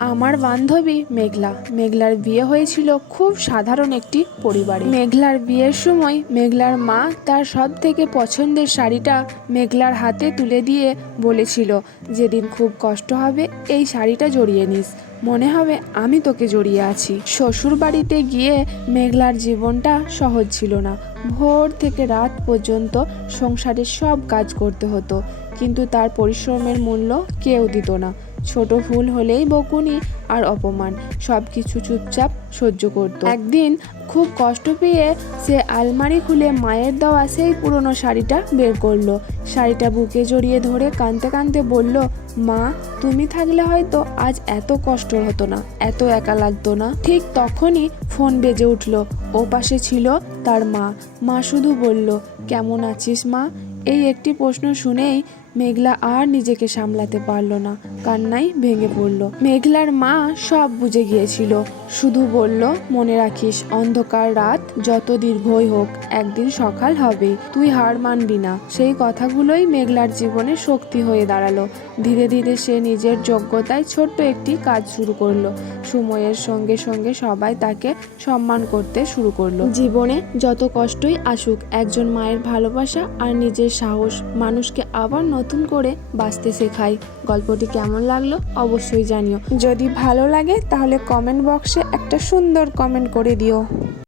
আমার বান্ধবী মেঘলা। মেঘলার বিয়ে হয়েছিল খুব সাধারণ একটি পরিবারে। মেঘলার বিয়ের সময় মেঘলার মা তার সব থেকে পছন্দের শাড়িটা মেঘলার হাতে তুলে দিয়ে বলেছিল, যেদিন খুব কষ্ট হবে এই শাড়িটা জড়িয়ে নিস, মনে হবে আমি তোকে জড়িয়ে আছি। শ্বশুর বাড়িতে গিয়ে মেঘলার জীবনটা সহজ ছিল না। ভোর থেকে রাত পর্যন্ত সংসারের সব কাজ করতে হতো, কিন্তু তার পরিশ্রমের মূল্য কেউ দিত না। ছোট ভুল হলেই বকুনি আর অপমান, সব কিছু চুপচাপ সহ্য করত। একদিন খুব কষ্ট পেয়ে সে আলমারি খুলে মায়ের দেওয়া সেই পুরনো শাড়িটা বের করলো। শাড়িটা বুকে জড়িয়ে ধরে কাঁদতে কাঁদতে বলল, মা, তুমি থাকলে হয়তো আজ এত কষ্ট হতো না, এত একা লাগতো না। ঠিক তখনই ফোন বেজে উঠল। ও পাশে ছিল তার মা। মা শুধু বলল, কেমন আছিস মা? এই একটি প্রশ্ন শুনেই মেঘলা আর নিজেকে সামলাতে পারল না, কান্নায় ভেঙে পড়ল। মেঘলার মা সব বুঝে গিয়েছিল, শুধু বলল, মনে রাখিস, অন্ধকার রাত যত দীর্ঘই হোক একদিন সকাল হবে, তুই হার মানবি না। সেই কথাগুলোই মেঘলার জীবনে শক্তি হয়ে দাঁড়ালো। ধীরে ধীরে সে নিজের যোগ্যতায় ছোট্ট একটি কাজ শুরু করলো। সময়ের সঙ্গে সঙ্গে সবাই তাকে সম্মান করতে শুরু করলো। জীবনে যত কষ্টই আসুক, একজন মায়ের ভালোবাসা আর নিজের সাহস মানুষকে আবার নতুন করে বাঁচতে শেখায়। গল্পটি কেমন লাগলো অবশ্যই জানিও। যদি ভালো লাগে তাহলে কমেন্ট বক্সে একটা সুন্দর কমেন্ট করে দিও।